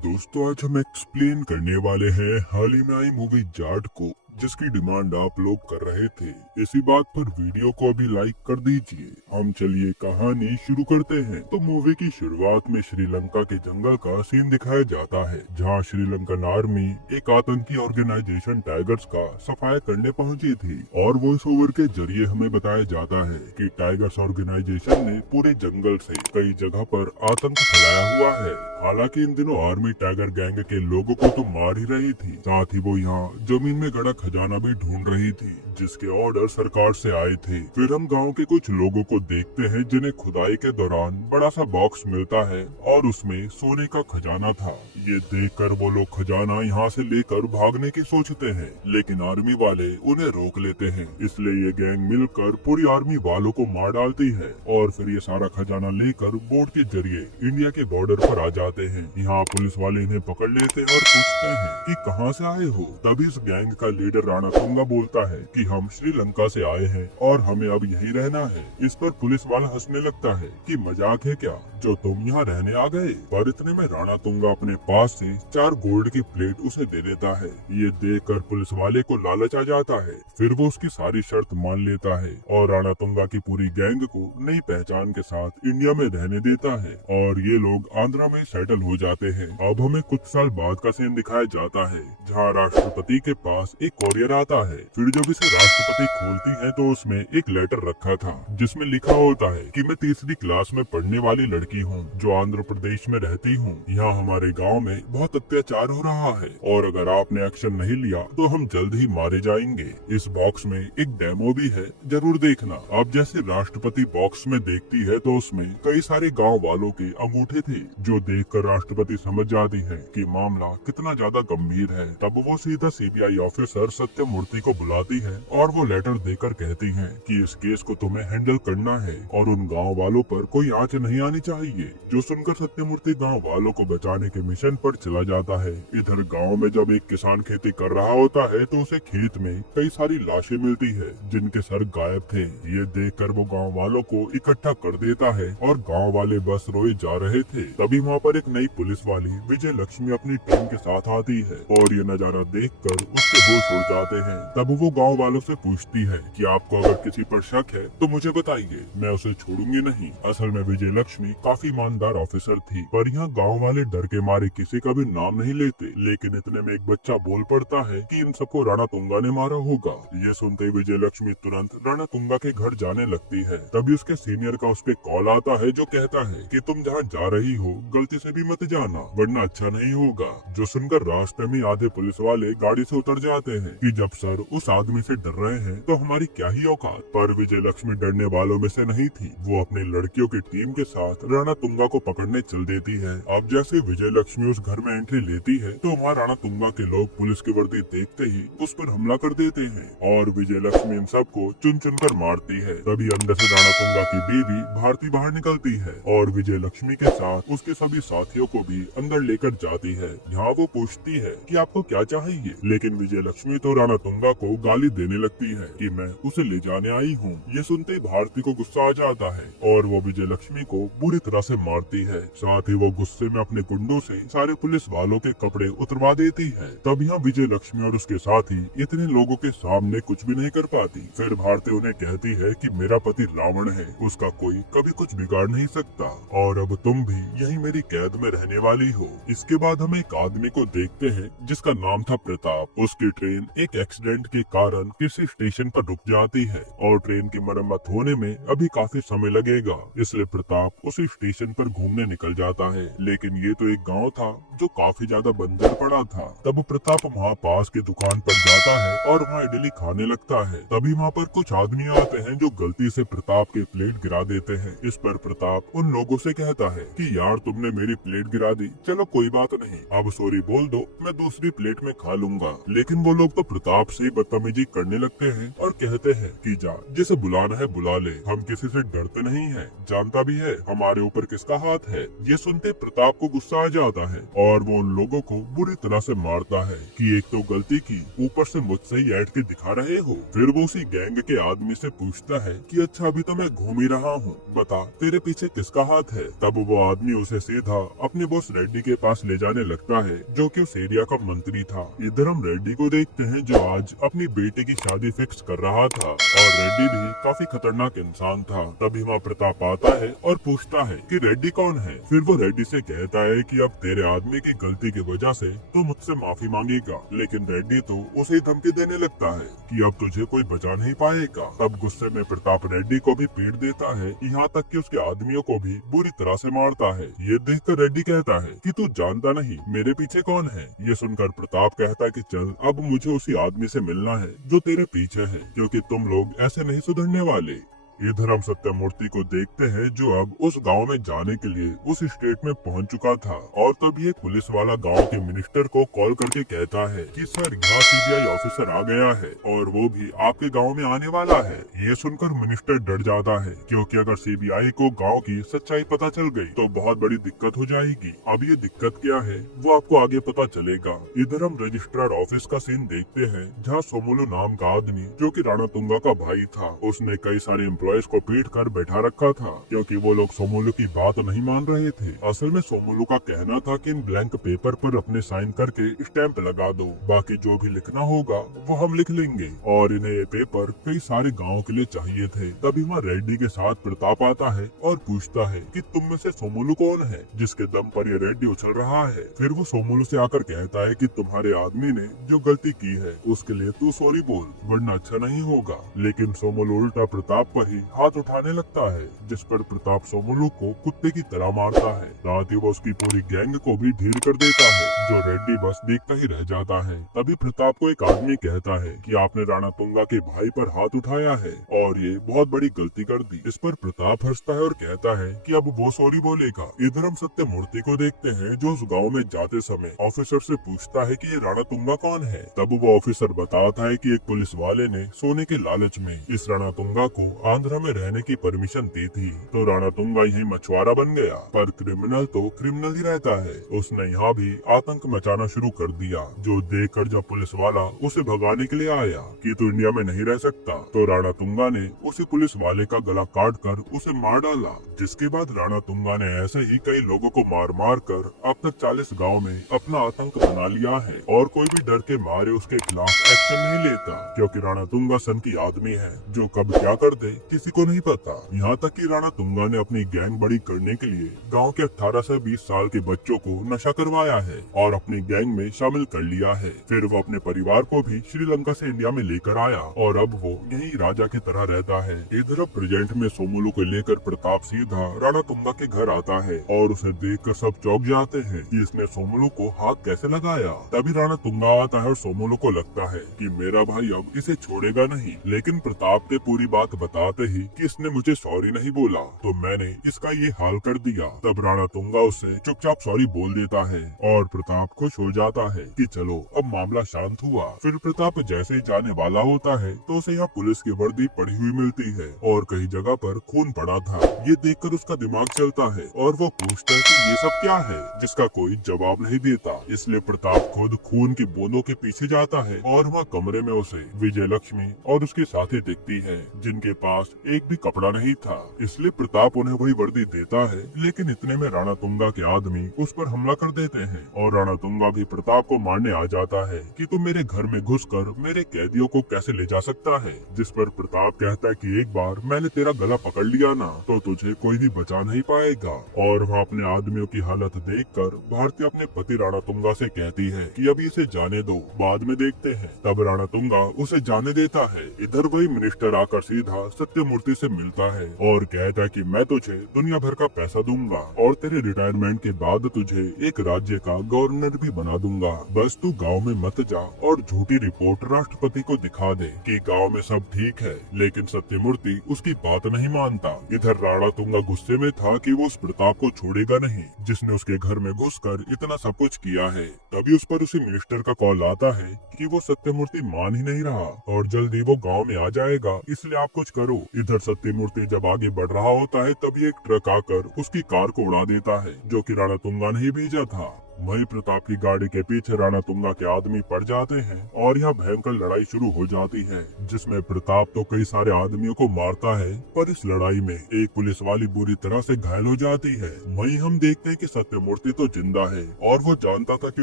दोस्तों आज हम एक्सप्लेन करने वाले हैं हाल ही में आई मूवी जाट को, जिसकी डिमांड आप लोग कर रहे थे। इसी बात पर वीडियो को अभी लाइक कर दीजिए। हम चलिए कहानी शुरू करते हैं। तो मूवी की शुरुआत में श्रीलंका के जंगल का सीन दिखाया जाता है, जहां श्रीलंकन आर्मी एक आतंकी ऑर्गेनाइजेशन टाइगर्स का सफाया करने पहुंची थी। और वॉइस ओवर के जरिए हमें बताया जाता है कि टाइगर्स ऑर्गेनाइजेशन ने पूरे जंगल से कई जगह पर आतंक फैलाया हुआ है। हालांकि इन दिनों आर्मी टाइगर गैंग के लोगों को तो मार ही रही थी, साथ ही वो यहाँ जमीन में गड़ा खजाना भी ढूंढ रही थी, जिसके ऑर्डर सरकार से आए थे। फिर हम गांव के कुछ लोगों को देखते हैं जिन्हें खुदाई के दौरान बड़ा सा बॉक्स मिलता है और उसमें सोने का खजाना था। ये देखकर वो लोग खजाना यहाँ से लेकर भागने की सोचते हैं, लेकिन आर्मी वाले उन्हें रोक लेते हैं। इसलिए ये गैंग मिलकर पूरी आर्मी वालों को मार डालती है और फिर ये सारा खजाना लेकर बोट के जरिए इंडिया के बॉर्डर पर आ जाते हैं। यहाँ पुलिस वाले इन्हें पकड़ लेते हैं और पूछते हैं कि कहाँ से आए हो। तभी इस गैंग का लीडर राणा तुंगा बोलता है कि हम श्रीलंका से आए हैं और हमें अब यहीं रहना है। इस पर पुलिस वाला हंसने लगता है कि मजाक है क्या, जो तुम यहाँ रहने आ गए। पर इतने में राणा तुंगा अपने पास से 4 गोल्ड की प्लेट उसे दे देता है। ये देखकर पुलिस वाले को लालच आ जाता है। फिर वो उसकी सारी शर्त मान लेता है और राणा तुंगा की पूरी गैंग को नई पहचान के साथ इंडिया में रहने देता है और ये लोग आंध्रा में सेटल हो जाते हैं। अब हमें कुछ साल बाद का सीन दिखाया जाता है, जहाँ राष्ट्रपति के पास एक कोरियर आता है। फिर जब इसे राष्ट्रपति खोलती है तो उसमें एक लेटर रखा था, जिसमें लिखा होता है कि मैं तीसरी क्लास में पढ़ने वाली लड़की हूँ जो आंध्र प्रदेश में रहती हूँ। यहाँ हमारे गाँव में बहुत अत्याचार हो रहा है और अगर आपने एक्शन नहीं लिया तो हम जल्द ही मारे जाएंगे। इस बॉक्स में एक डेमो भी है, जरूर देखना। अब जैसे राष्ट्रपति बॉक्स में देखती है तो उसमें कई सारे गाँव वालों के अंगूठे थे, जो देखकर राष्ट्रपति समझ जाती है कि मामला कितना ज्यादा गंभीर है। तब वो सीधा सीबीआई ऑफिसर सत्यमूर्ति को बुलाती है और वो लेटर देकर कहती है कि इस केस को तुम्हें हैंडल करना है और उन गांव वालों पर कोई आंच नहीं आनी चाहिए। जो सुनकर सत्यमूर्ति गांव वालों को बचाने के मिशन पर चला जाता है। इधर गाँव में जब एक किसान खेती कर रहा होता है तो उसे खेत में कई सारी लाशें मिलती है, जिनके सर गायब थे। ये देखकर वो गाँव वालों को इकट्ठा कर देता है और गाँव वाले बस रोए जा रहे थे। तभी वहाँ पर एक नई पुलिस वाली विजय लक्ष्मी अपनी टीम के साथ आती है और ये नजारा देखकर उसके होश उड़ जाते हैं। तब वो गांव वालों से पूछती है कि आपको अगर किसी पर शक है तो मुझे बताइए, मैं उसे छोड़ूंगी नहीं। असल में विजय लक्ष्मी काफी ईमानदार ऑफिसर थी, पर यहाँ गाँव वाले डर के मारे किसी का भी नाम नहीं लेते। लेकिन इतने में एक बच्चा बोल पड़ता है कि इन सबको राणा तुंगा ने मारा होगा। ये सुनते ही विजय लक्ष्मी तुरंत राणा तुंगा के घर जाने लगती है। तभी उसके सीनियर का उस पे कॉल आता है, जो कहता है कि तुम जहाँ जा रही हो गलती से भी मत जाना, वरना अच्छा नहीं होगा। जो सुनकर रास्ते में आधे पुलिस वाले गाड़ी से उतर जाते हैं कि जब सर उस आदमी से डर रहे हैं तो हमारी क्या ही औकात। पर विजय लक्ष्मी डरने वालों में से नहीं थी। वो अपनी लड़कियों की टीम के साथ राणा तुंगा को पकड़ने चल देती है। अब जैसे विजय लक्ष्मी उस घर में एंट्री लेती है तो वहाँ राणा तुंगा के लोग पुलिस की वर्दी देखते ही उस पर हमला कर देते हैं और विजय लक्ष्मी इन सबको चुन चुन कर मारती है। तभी अंदर से राणा तुंगा की बीवी भारती बाहर निकलती है और विजय लक्ष्मी के साथ उसके सभी साथियों को भी अंदर लेकर जाती है, जहाँ वो पूछती है कि आपको क्या चाहिए। लेकिन विजय लक्ष्मी तो राणा तुंगा को गाली देने लगती है कि मैं उसे ले जाने आई हूँ। ये सुनते ही भारती को गुस्सा आ जाता है और वो विजय लक्ष्मी को बुरी तरह से मारती है। साथ ही वो गुस्से में अपने गुंडों से सारे पुलिस वालों के कपड़े उतरवा देती है। तब यहाँ विजय लक्ष्मी और उसके साथी इतने लोगों के सामने कुछ भी नहीं कर पाती। फिर भारती उन्हें कहती है कि मेरा पति रावण है, उसका कोई कभी कुछ बिगाड़ नहीं सकता और अब तुम भी यही मेरी कैद में रहने वाली हो। इसके बाद हम एक आदमी को देखते हैं जिसका नाम था प्रताप। उसकी ट्रेन एक एक्सीडेंट के कारण किसी स्टेशन पर रुक जाती है और ट्रेन की मरम्मत होने में अभी काफी समय लगेगा, इसलिए प्रताप उसी स्टेशन पर घूमने निकल जाता है। लेकिन ये तो एक गांव था जो काफी ज्यादा बंजर पड़ा था। तब प्रताप वहाँ पास की दुकान पर जाता है और वहाँ इडली खाने लगता है। तभी वहाँ पर कुछ आदमी आते हैं जो गलती से प्रताप के प्लेट गिरा देते हैं। इस पर प्रताप उन लोगों से कहता है कि यार तुमने मेरी प्लेट गिरा दी, चलो कोई बात नहीं, अब सॉरी बोल दो, मैं दूसरी प्लेट में खा लूंगा। लेकिन वो लोग तो प्रताप से बदतमीजी करने लगते हैं और कहते हैं कि जा, जिसे बुलाना है बुला ले, हम किसी से डरते नहीं हैं, जानता भी है हमारे ऊपर किसका हाथ है। ये सुनते प्रताप को गुस्सा आ जाता है और वो उन लोगों को बुरी तरह से मारता है कि एक तो गलती की, ऊपर से मुझसे ही ऐठ के दिखा रहे हो। फिर वो उसी गैंग के आदमी से पूछता है कि अच्छा अभी तो मैं घूम ही रहा हूँ, बता तेरे पीछे किसका हाथ है। तब वो आदमी उसे सीधा अपने बॉस रेड्डी के पास ले जाने लगता है, जो कि उस एरिया का मंत्री था। इधर हम रेड्डी को देखते हैं जो आज अपनी बेटे की शादी फिक्स कर रहा था और रेड्डी भी काफी खतरनाक इंसान था। तभी वहाँ प्रताप आता है और पूछता है कि रेड्डी कौन है। फिर वो रेड्डी से कहता है कि अब तेरे आदमी की गलती की वजह से तो मुझसे माफी मांगेगा, लेकिन रेड्डी तो उसे धमकी देने लगता है कि अब तुझे कोई बचा नहीं पाएगा। तब गुस्से में प्रताप रेड्डी को भी पीट देता है, यहाँ तक कि उसके आदमियों को भी बुरी तरह से मारता है। ये देखकर रेड्डी कहता है कि तू जानता नहीं मेरे पीछे कौन है। ये सुनकर प्रताप कहता है कि चल अब मुझे उसी आदमी से मिलना है जो तेरे पीछे है, क्योंकि तुम लोग ऐसे नहीं सुधरने वाले। इधर हम सत्यमूर्ति को देखते हैं जो अब उस गांव में जाने के लिए उस स्टेट में पहुंच चुका था और तभी एक पुलिस वाला गांव के मिनिस्टर को कॉल करके कहता है कि सर यहाँ सीबीआई ऑफिसर आ गया है और वो भी आपके गांव में आने वाला है। ये सुनकर मिनिस्टर डर जाता है, क्योंकि अगर सीबीआई को गाँव की सच्चाई पता चल गई तो बहुत बड़ी दिक्कत हो जाएगी। अब ये दिक्कत क्या है वो आपको आगे पता चलेगा। इधर हम रजिस्ट्रार ऑफिस का सीन देखते हैं जहाँ सोमुलू नाम का आदमी, जो कि राणा तुंगा का भाई था, उसने कई सारे को पीट कर बैठा रखा था, क्योंकि वो लोग सोमुलू की बात नहीं मान रहे थे। असल में सोमुलू का कहना था कि इन ब्लैंक पेपर पर अपने साइन करके स्टैंप लगा दो, बाकी जो भी लिखना होगा वो हम लिख लेंगे। और इन्हें ये पेपर कई सारे गाँव के लिए चाहिए थे। तभी वहाँ रेड्डी के साथ प्रताप आता है और पूछता है कि तुम में से सोमुलू कौन है जिसके दम पर ये रेड्डी उछल रहा है। फिर वो सोमुलू से आकर कहता है कि तुम्हारे आदमी ने जो गलती की है उसके लिए तू सॉरी बोल, वरना अच्छा नहीं होगा। लेकिन सोमुलू उल्टा प्रताप पर ही हाथ उठाने लगता है, जिस पर प्रताप सोमुलू को कुत्ते की तरह मारता है। साथ ही वो उसकी पूरी गैंग को भी ढील कर देता है, जो रेड्डी बस देखता ही रह जाता है। तभी प्रताप को एक आदमी कहता है कि आपने राणा तुंगा के भाई पर हाथ उठाया है और ये बहुत बड़ी गलती कर दी। इस पर प्रताप हंसता है और कहता है कि अब वो सॉरी बोलेगा। इधर हम सत्यमूर्ति को देखते हैं जो उस गाँव में जाते समय ऑफिसर से पूछता है कि ये राणा तुंगा कौन है। तब वो ऑफिसर बताता है कि एक पुलिस वाले ने सोने के लालच में इस राणा तुंगा को आंध्र में रहने की परमिशन दी थी, तो राणा तुंगा यही मछुआरा बन गया। पर क्रिमिनल तो क्रिमिनल ही रहता है, उसने यहाँ भी आतंक मचाना शुरू कर दिया। जो देखकर जब पुलिस वाला उसे भगाने के लिए आया कि तू इंडिया में नहीं रह सकता, तो राणा तुंगा ने उसी पुलिस वाले का गला काट कर उसे मार डाला। जिसके बाद राणा तुंगा ने ऐसे ही कई लोगों को मार मार कर अब तक 40 गाँव में अपना आतंक बना लिया है और कोई भी डर के मारे उसके खिलाफ एक्शन नहीं लेता, क्योंकि राणा तुंगा सन की आदमी है जो कब क्या कर दे किसी को नहीं पता। यहाँ तक कि राणा तुंगा ने अपनी गैंग बड़ी करने के लिए गांव के 18 से 20 साल के बच्चों को नशा करवाया है और अपनी गैंग में शामिल कर लिया है। फिर वो अपने परिवार को भी श्रीलंका से इंडिया में लेकर आया और अब वो यही राजा की तरह रहता है। इधर प्रेजेंट में सोमुलू को लेकर प्रताप सीधा राणा तुंगा के घर आता है और उसे देखकर सब चौंक जाते हैं कि इसने सोमुलू को हाथ कैसे लगाया। तभी राणा तुंगा आता है और सोमुलू को लगता है कि मेरा भाई अब इसे छोड़ेगा नहीं, लेकिन प्रताप के पूरी बात बताते ही कि इसने मुझे सॉरी नहीं बोला तो मैंने इसका ये हाल कर दिया। तब राणा तुंगा उससे चुपचाप सॉरी बोल देता है और प्रताप खुश हो जाता है कि चलो अब मामला शांत हुआ। फिर प्रताप जैसे ही जाने वाला होता है तो उसे यहाँ पुलिस की वर्दी पड़ी हुई मिलती है और कई जगह पर खून पड़ा था। ये देखकर उसका दिमाग चलता है और वो पूछता है कि ये सब क्या है, जिसका कोई जवाब नहीं देता। इसलिए प्रताप खुद खून की बूंदों के पीछे जाता है और वहाँ कमरे में उसे विजय लक्ष्मी और उसके साथी दिखती है, जिनके पास एक भी कपड़ा नहीं था। इसलिए प्रताप उन्हें वही वर्दी देता है, लेकिन इतने में राणा तुंगा के आदमी उस पर हमला कर देते हैं और राणा तुंगा भी प्रताप को मारने आ जाता है कि तू मेरे घर में घुसकर मेरे कैदियों को कैसे ले जा सकता है। जिस पर प्रताप कहता है कि एक बार मैंने तेरा गला पकड़ लिया ना तो तुझे कोई भी बचा नहीं पाएगा। और वहाँ अपने आदमियों की हालत देखकर भारती अपने पति राणा तुंगा से कहती है कि अभी इसे जाने दो, बाद में देखते हैं। तब राणा तुंगा उसे जाने देता है। इधर वही मिनिस्टर आकर सीधा सत्य सत्यमूर्ति से मिलता है और कहता है कि मैं तुझे दुनिया भर का पैसा दूंगा और तेरे रिटायरमेंट के बाद तुझे एक राज्य का गवर्नर भी बना दूंगा, बस तू गांव में मत जा और झूठी रिपोर्ट राष्ट्रपति को दिखा दे कि गांव में सब ठीक है। लेकिन सत्यमूर्ति उसकी बात नहीं मानता। इधर राणा तुंगा गुस्से में था कि वो उस प्रताप को छोड़ेगा नहीं जिसने उसके घर में घुसकर इतना सब कुछ किया है। तभी उस पर उसी मिनिस्टर का कॉल आता है कि वो सत्यमूर्ति मान ही नहीं रहा और जल्दी वो गांव में आ जाएगा, इसलिए आप कुछ करो। इधर सत्यमूर्ति जब आगे बढ़ रहा होता है तभी एक ट्रक आकर उसकी कार को उड़ा देता है, जो कि राणा तुंगा ने ही भेजा था। वही प्रताप की गाड़ी के पीछे राणा तुंगा के आदमी पड़ जाते हैं और यहाँ भयंकर लड़ाई शुरू हो जाती है, जिसमें प्रताप तो कई सारे आदमियों को मारता है, पर इस लड़ाई में एक पुलिस वाली बुरी तरह से घायल हो जाती है। वहीं हम देखते हैं कि सत्यमूर्ति तो जिंदा है और वो जानता था कि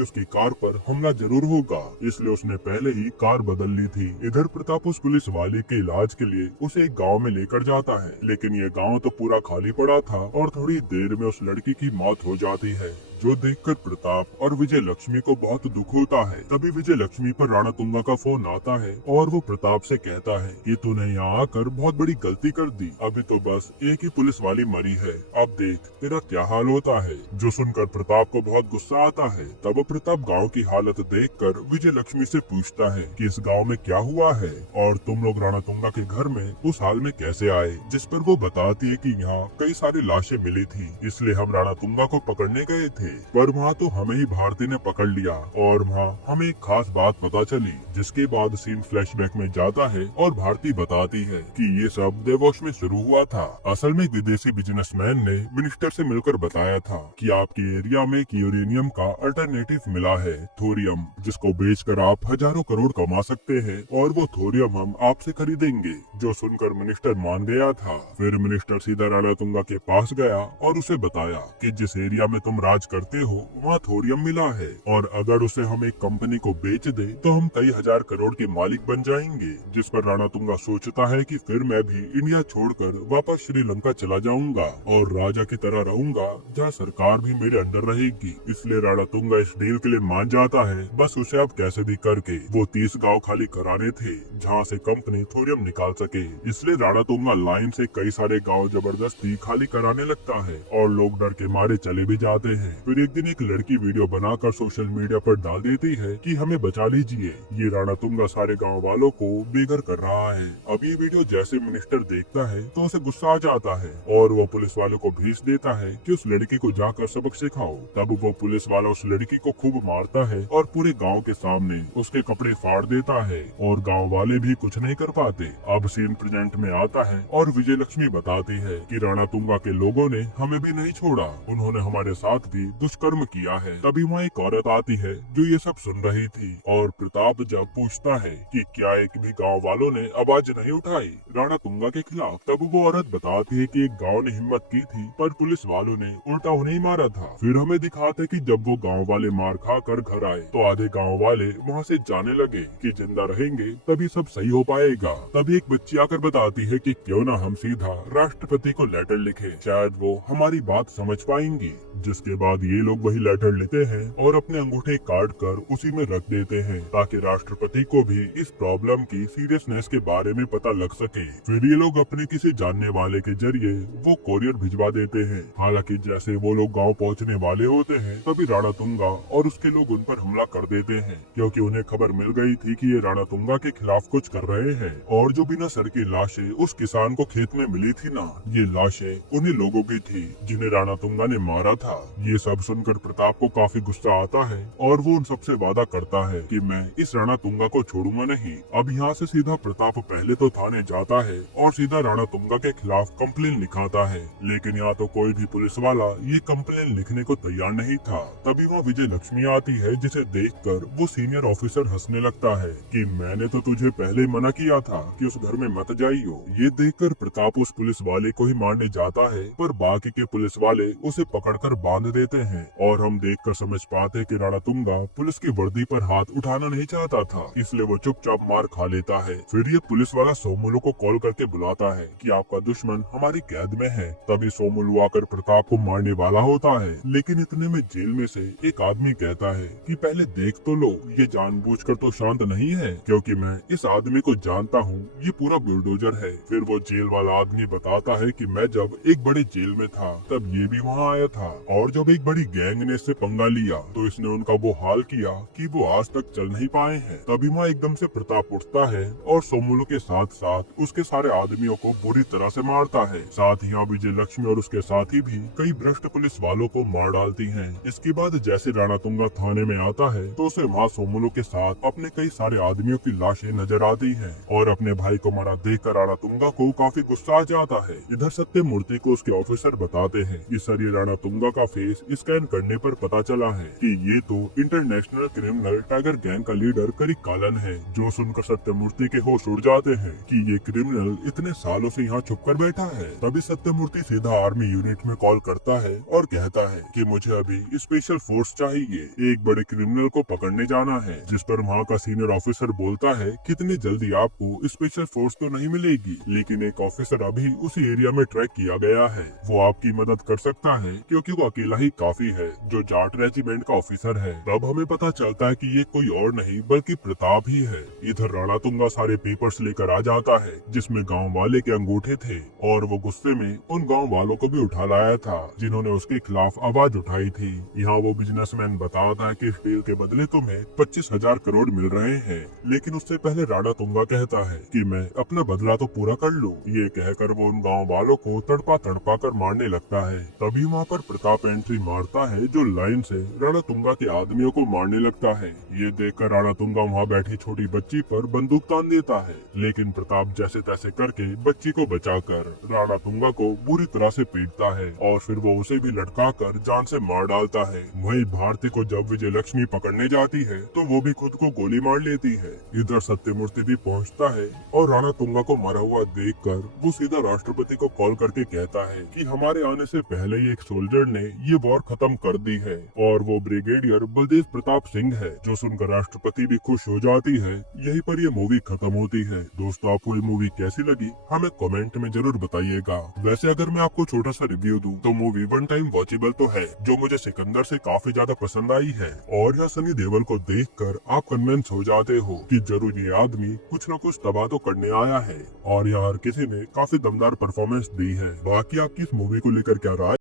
उसकी कार पर हमला जरूर होगा, इसलिए उसने पहले ही कार बदल ली थी। इधर प्रताप उस पुलिस वाले के इलाज के लिए उसे एक गाँव में लेकर जाता है, लेकिन ये गाँव तो पूरा खाली पड़ा था और थोड़ी देर में उस लड़की की मौत हो जाती है, जो देखकर प्रताप और विजय लक्ष्मी को बहुत दुख होता है। तभी विजय लक्ष्मी पर राणा तुंगा का फोन आता है और वो प्रताप से कहता है कि तूने यहाँ आकर बहुत बड़ी गलती कर दी, अभी तो बस एक ही पुलिस वाली मरी है, अब देख तेरा क्या हाल होता है। जो सुनकर प्रताप को बहुत गुस्सा आता है। तब प्रताप गाँव की हालत देखकर विजय लक्ष्मी से पूछता है कि इस गाँव में क्या हुआ है और तुम लोग राणा तुंगा के घर में उस हाल में कैसे आए, जिस पर वो बताती है कि यहाँ कई सारी लाशें मिली थी, इसलिए हम राणा तुंगा को पकड़ने गए थे, पर वहाँ तो हमें ही भारती ने पकड़ लिया और वहाँ हमें एक खास बात पता चली, जिसके बाद सीन फ्लैशबैक में जाता है और भारती बताती है कि ये सब देवोश में शुरू हुआ था। असल में विदेशी बिजनेसमैन ने मिनिस्टर से मिलकर बताया था कि आपके एरिया में यूरेनियम का अल्टरनेटिव मिला है, थोरियम, जिसको बेचकर आप हजारों करोड़ कमा सकते हैं और वो थोरियम हम आपसे खरीदेंगे। जो सुनकर मिनिस्टर मान गया था। फिर मिनिस्टर सीधा राणा तुंगा के पास गया और उसे बताया कि जिस एरिया में तुम राज करते हो वहाँ थोरियम मिला है और अगर उसे हम एक कंपनी को बेच दे तो हम कई हजार करोड़ के मालिक बन जाएंगे। जिस पर राणा तुंगा सोचता है कि फिर मैं भी इंडिया छोड़कर वापस श्रीलंका चला जाऊंगा और राजा की तरह रहूंगा, जहाँ सरकार भी मेरे अंडर रहेगी। इसलिए राणा तुंगा इस डील के लिए मान जाता है। बस उसे अब कैसे भी करके वो 30 गाँव खाली कराने थे जहाँ से कंपनी थोरियम निकाल सके। इसलिए राणा तुंगा लाइन से कई सारे गाँव जबरदस्ती खाली कराने लगता है और लोग डर के मारे चले भी जाते हैं। फिर एक दिन एक लड़की वीडियो बनाकर सोशल मीडिया पर डाल देती है कि हमें बचा लीजिए, ये राणा तुंगा सारे गांव वालों को बेघर कर रहा है। अब ये वीडियो जैसे मिनिस्टर देखता है तो उसे गुस्सा आ जाता है और वो पुलिस वालों को भेज देता है कि उस लड़की को जाकर सबक सिखाओ। तब वो पुलिस वाला उस लड़की को खूब मारता है और पूरे गाँव के सामने उसके कपड़े फाड़ देता है और गाँव वाले भी कुछ नहीं कर पाते। अब सीन प्रेजेंट में आता है और विजय लक्ष्मी बताती है कि राणा तुंगा के लोगों ने हमें भी नहीं छोड़ा, उन्होंने हमारे साथ भी दुष्कर्म किया है। तभी वहाँ एक औरत आती है जो ये सब सुन रही थी और प्रताप जब पूछता है कि क्या एक भी गांव वालों ने आवाज नहीं उठाई राणा तुंगा के खिलाफ, तब वो औरत बताती है कि एक गांव ने हिम्मत की थी पर पुलिस वालों ने उल्टा उन्हें ही मारा था। फिर हमें दिखाते कि जब वो गांव वाले मार खा कर घर आए तो आधे गांव वाले वहाँ से जाने लगे कि जिंदा रहेंगे तभी सब सही हो पाएगा। तभी एक बच्ची आकर बताती है कि क्यों ना हम सीधा राष्ट्रपति को लेटर लिखे, शायद वो हमारी बात समझ पाएंगी। जिसके बाद ये लोग वही लेटर लेते हैं और अपने अंगूठे काट कर उसी में रख देते हैं ताकि राष्ट्रपति को भी इस प्रॉब्लम की सीरियसनेस के बारे में पता लग सके। फिर ये लोग अपने किसी जानने वाले के जरिए वो कोरियर भिजवा देते हैं। हालांकि जैसे वो लोग गांव पहुंचने वाले होते हैं तभी राणा तुंगा और उसके लोग उन पर हमला कर देते हैं, क्योंकि उन्हें खबर मिल गई थी कि ये राणा तुंगा के खिलाफ कुछ कर रहे हैं। और जो बिना सर की लाशें उस किसान को खेत में मिली थी ना, ये लाशें उन्हीं लोगों की थी जिन्हें राणा तुंगा ने मारा था। ये सब सुनकर प्रताप को काफी गुस्सा आता है और वो उन सबसे वादा करता है कि मैं इस राणा तुंगा को छोड़ूंगा नहीं। अब यहाँ से सीधा प्रताप पहले तो थाने जाता है और सीधा राणा तुंगा के खिलाफ कंप्लेन लिखाता है, लेकिन यहाँ तो कोई भी पुलिस वाला ये कंप्लेन लिखने को तैयार नहीं था। तभी वहाँ विजय लक्ष्मी आती है, जिसे देखकर वो सीनियर ऑफिसर हंसने लगता है कि मैंने तो तुझे पहले मना किया था कि उस घर में मत जाइयो। ये देखकर प्रताप उस पुलिस वाले को ही मारने जाता है, पर बाकी के पुलिस वाले उसे पकड़कर बांध देते हैं और हम देखकर समझ पाते कि रणतुंगा पुलिस की वर्दी पर हाथ उठाना नहीं चाहता था, इसलिए वो चुपचाप मार खा लेता है। फिर ये पुलिस वाला सोमुलू को कॉल करके बुलाता है कि आपका दुश्मन हमारी कैद में है। तभी सोमुलू आकर प्रताप को मारने वाला होता है, लेकिन इतने में जेल में से एक आदमी कहता है कि पहले देख तो लो, ये जानबूझकर तो शांत नहीं है, क्योंकि मैं इस आदमी को जानता हूँ, ये पूरा बुलडोजर है। फिर वो जेल वाला आदमी बताता है कि मैं जब एक बड़े जेल में था तब ये भी वहाँ आया था, और जब एक बड़ी गैंग ने इससे पंगा लिया तो इसने उनका वो हाल किया कि वो आज तक चल नहीं पाए हैं। तभी वहाँ एकदम से प्रताप उठता है और सोमुलू के साथ साथ उसके सारे आदमियों को बुरी तरह से मारता है। साथ ही यहाँ विजय लक्ष्मी और उसके साथी भी कई भ्रष्ट पुलिस वालों को मार डालती हैं। इसके बाद जैसे रणतुंगा थाने में आता है तो उसे वहाँ सोमुलू के साथ अपने कई सारे आदमियों की लाशें नजर आती हैं, और अपने भाई को मरा देखकर रणतुंगा को काफी गुस्सा आ जाता है। इधर सत्यमूर्ति को उसके ऑफिसर बताते हैं कि सर ये रणतुंगा का फेस स्कैन करने पर पता चला है कि ये तो इंटरनेशनल क्रिमिनल टाइगर गैंग का लीडर करिकालन है। जो सुनकर सत्यमूर्ति के होश उड़ जाते हैं कि ये क्रिमिनल इतने सालों से यहाँ छुप कर बैठा है। तभी सत्यमूर्ति सीधा आर्मी यूनिट में कॉल करता है और कहता है कि मुझे अभी स्पेशल फोर्स चाहिए, एक बड़े क्रिमिनल को पकड़ने जाना है। जिस पर वहाँ का सीनियर ऑफिसर बोलता है कितनी जल्दी आपको स्पेशल फोर्स तो नहीं मिलेगी, लेकिन एक ऑफिसर अभी उसी एरिया में ट्रैक किया गया है, वो आपकी मदद कर सकता है, क्योंकि वो अकेला ही काफी है, जो जाट रेजिमेंट का ऑफिसर है। तब हमें पता चलता है कि ये कोई और नहीं बल्कि प्रताप ही है। इधर रणतुंगा सारे पेपर्स लेकर आ जाता है जिसमें गांव वाले के अंगूठे थे, और वो गुस्से में उन गांव वालों को भी उठा लाया था जिन्होंने उसके खिलाफ आवाज उठाई थी। यहाँ वो बिजनेसमैन बताता है कि स्टील के बदले तुम्हें 25,000 करोड़ मिल रहे हैं, लेकिन उससे पहले रणतुंगा कहता है कि मैं अपना बदला तो पूरा कर लूं। ये कहकर वो उन गांव वालों को तड़पा तड़पा कर मारने लगता है। तभी वहाँ पर प्रताप एंट्री मारता है जो लाइन से रणतुंगा के आदमियों को मारने लगता है। ये देखकर रणतुंगा वहाँ बैठी छोटी बच्ची पर बंदूक तान देता है, लेकिन प्रताप जैसे तैसे करके बच्ची को बचाकर रणतुंगा को बुरी तरह से पीटता है, और फिर वो उसे भी लटका कर जान से मार डालता है। वही भारती को जब विजय लक्ष्मी पकड़ने जाती है तो वो भी खुद को गोली मार लेती है। इधर सत्यमूर्ति भी पहुँचता है और रणतुंगा को मरा हुआ देखकर वो सीधा राष्ट्रपति को कॉल करके कहता है कि हमारे आने से पहले ही एक सोल्जर ने ये वॉर खत्म कर दी है, और वो ब्रिगेडियर बलदेव प्रताप सिंह है। जो सुनकर राष्ट्रपति भी खुश हो जाती है। यहीं पर ये मूवी खत्म होती है। दोस्तों, आपको ये मूवी कैसी लगी हमें कमेंट में जरूर बताइएगा। वैसे अगर मैं आपको छोटा सा रिव्यू दूं तो मूवी वन टाइम वॉचेबल तो है, जो मुझे सिकंदर से काफी ज्यादा पसंद आई है, और यहाँ सनी देओल को देखकर आप कन्विंस हो जाते हो कि जरूर ये आदमी कुछ न कुछ तबाह तो करने आया है, और यहाँ हर किसी ने काफी दमदार परफॉर्मेंस दी है। बाकी आपकी इस मूवी को लेकर क्या राय